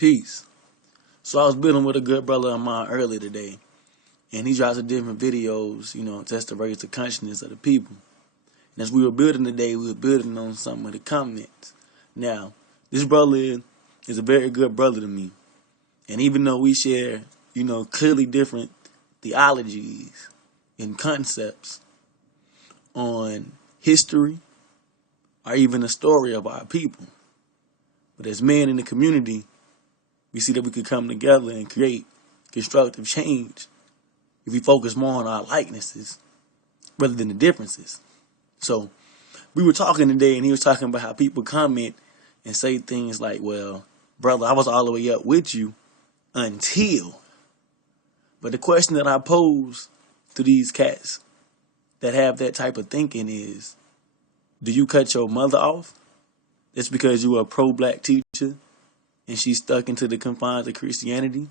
Peace. So I was building with a good brother of mine earlier today, and he drops some different videos, just to raise the consciousness of the people. And as we were building today, we were building on some of the comments. Now, this brother is a very good brother to me. And even though we share, clearly different theologies and concepts on history or even the story of our people, but as men in the community, we see that we could come together and create constructive change if we focus more on our likenesses rather than the differences. So we were talking today, and he was talking about how people comment and say things like, well, brother, I was all the way up with you until. But the question that I pose to these cats that have that type of thinking is, do you cut your mother off? That's because you were a pro-black teacher and she's stuck into the confines of Christianity?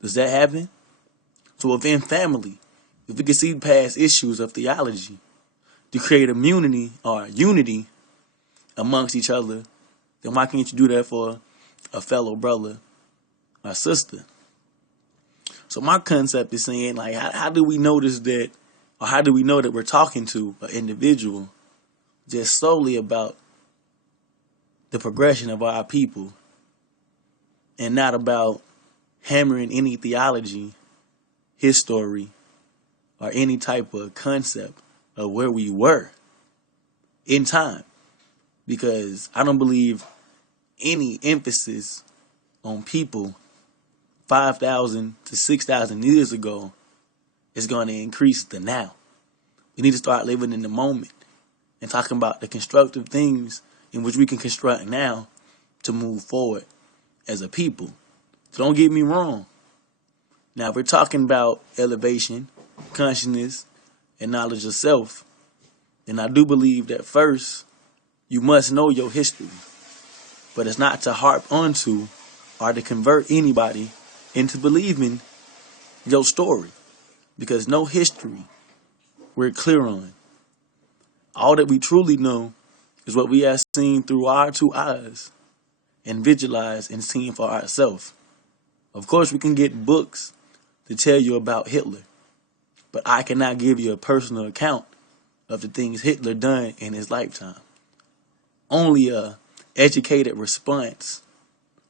Does that happen? So within family, if we can see past issues of theology to create immunity or unity amongst each other, then why can't you do that for a fellow brother or sister? So my concept is saying, like, how do we notice that, or how do we know that we're talking to an individual just solely about the progression of our people and not about hammering any theology, history, or any type of concept of where we were in time? Because I don't believe any emphasis on people 5,000 to 6,000 years ago is going to increase the now. We need to start living in the moment and talking about the constructive things in which we can construct now to move forward as a people. So don't get me wrong. Now, if we're talking about elevation, consciousness, and knowledge of self, then I do believe that first, you must know your history. But it's not to harp onto or to convert anybody into believing your story. Because no history we're clear on. All that we truly know is what we have seen through our two eyes and visualized and seen for ourselves. Of course, we can get books to tell you about Hitler, but I cannot give you a personal account of the things Hitler done in his lifetime. Only a educated response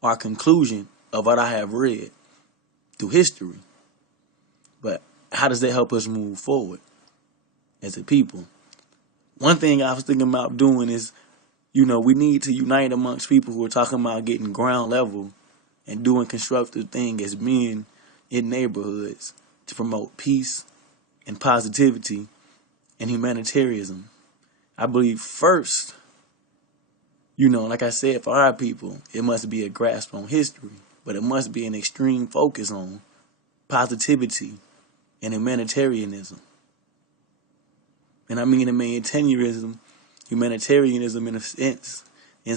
or conclusion of what I have read through history. But how does that help us move forward as a people? One thing I was thinking about doing is, we need to unite amongst people who are talking about getting ground level and doing constructive things as men in neighborhoods to promote peace and positivity and humanitarianism. I believe first, like I said, for our people, it must be a grasp on history, but it must be an extreme focus on positivity and humanitarianism. And I mean humanitarianism in a sense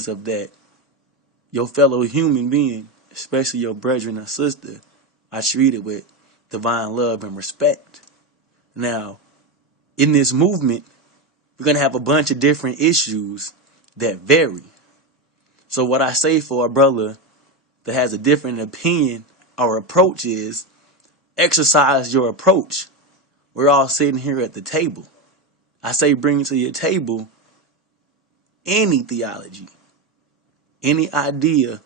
of that your fellow human being, especially your brethren or sister, are treated with divine love and respect. Now, in this movement, we're going to have a bunch of different issues that vary. So what I say for a brother that has a different opinion or approach is, exercise your approach. We're all sitting here at the table. I say bring to your table any theology, any idea,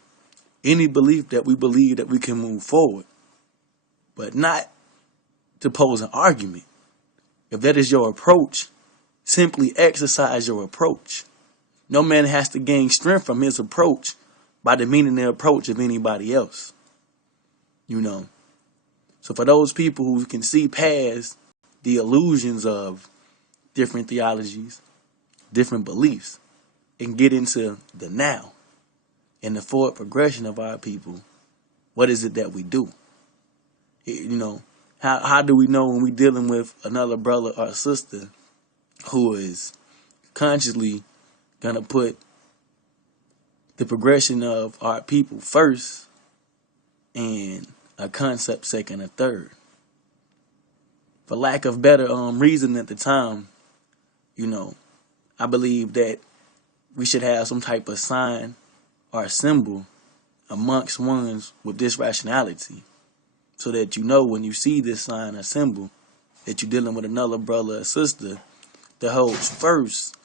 any belief that we believe that we can move forward, but not to pose an argument. If that is your approach, simply exercise your approach. No man has to gain strength from his approach by demeaning the approach of anybody else. So for those people who can see past the illusions of different theologies, different beliefs, and get into the now and the forward progression of our people, what is it that we do? How do we know when we're dealing with another brother or sister who is consciously going to put the progression of our people first and a concept second or third? For lack of better reason at the time, I believe that we should have some type of sign or symbol amongst ones with this rationality, so that you know when you see this sign or symbol that you're dealing with another brother or sister that holds first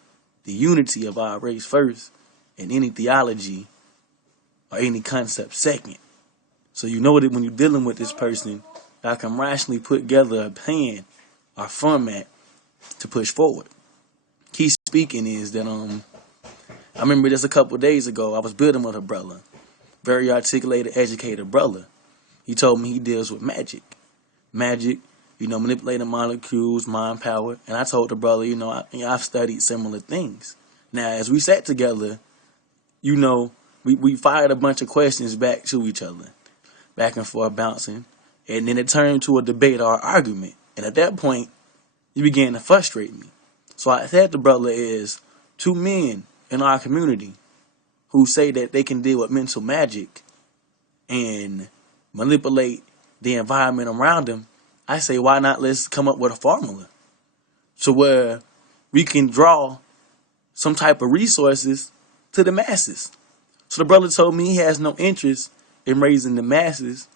the unity of our race first, and any theology or any concept second. So you know that when you're dealing with this person, I can rationally put together a plan or format to push forward. Key speaking is that I remember this a couple of days ago. I was building with a brother, very articulated, educated brother. He told me he deals with magic, manipulating molecules, mind power. And I told the brother, I've studied similar things. Now, as we sat together, we fired a bunch of questions back to each other, back and forth bouncing. And then it turned to a debate or argument. And at that point, it began to frustrate me. So I said the brother is two men in our community who say that they can deal with mental magic and manipulate the environment around them. I say, why not let's come up with a formula so where we can draw some type of resources to the masses. So the brother told me he has no interest in raising the masses.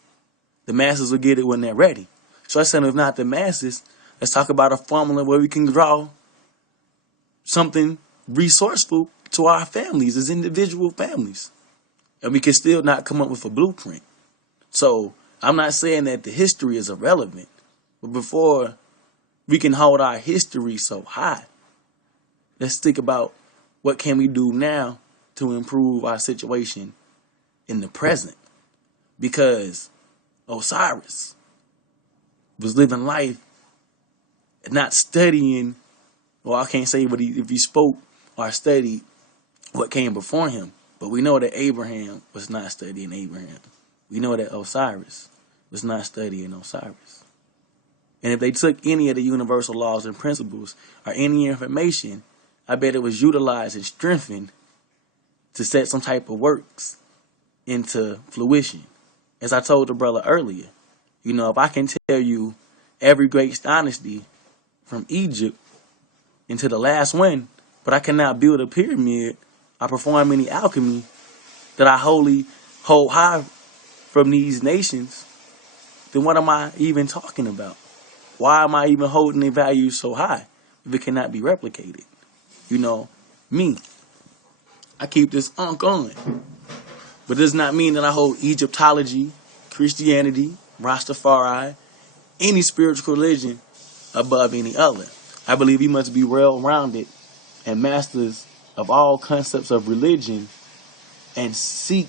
The masses will get it when they're ready. So I said, if not the masses, let's talk about a formula where we can draw something resourceful to our families as individual families. And we can still not come up with a blueprint. So I'm not saying that the history is irrelevant, but before we can hold our history so high, let's think about what can we do now to improve our situation in the present. Because Osiris was living life and not studying, or I can't say if he spoke or studied what came before him, but we know that Abraham was not studying Abraham. We know that Osiris was not studying Osiris. And if they took any of the universal laws and principles or any information, I bet it was utilized and strengthened to set some type of works into fruition. As I told the brother earlier, if I can tell you every great dynasty from Egypt into the last one, but I cannot build a pyramid or perform any alchemy that I hold high from these nations, then what am I even talking about? Why am I even holding their value so high if it cannot be replicated? Me, I keep this going. But it does not mean that I hold Egyptology, Christianity, Rastafari, any spiritual religion above any other. I believe we must be well-rounded and masters of all concepts of religion and seek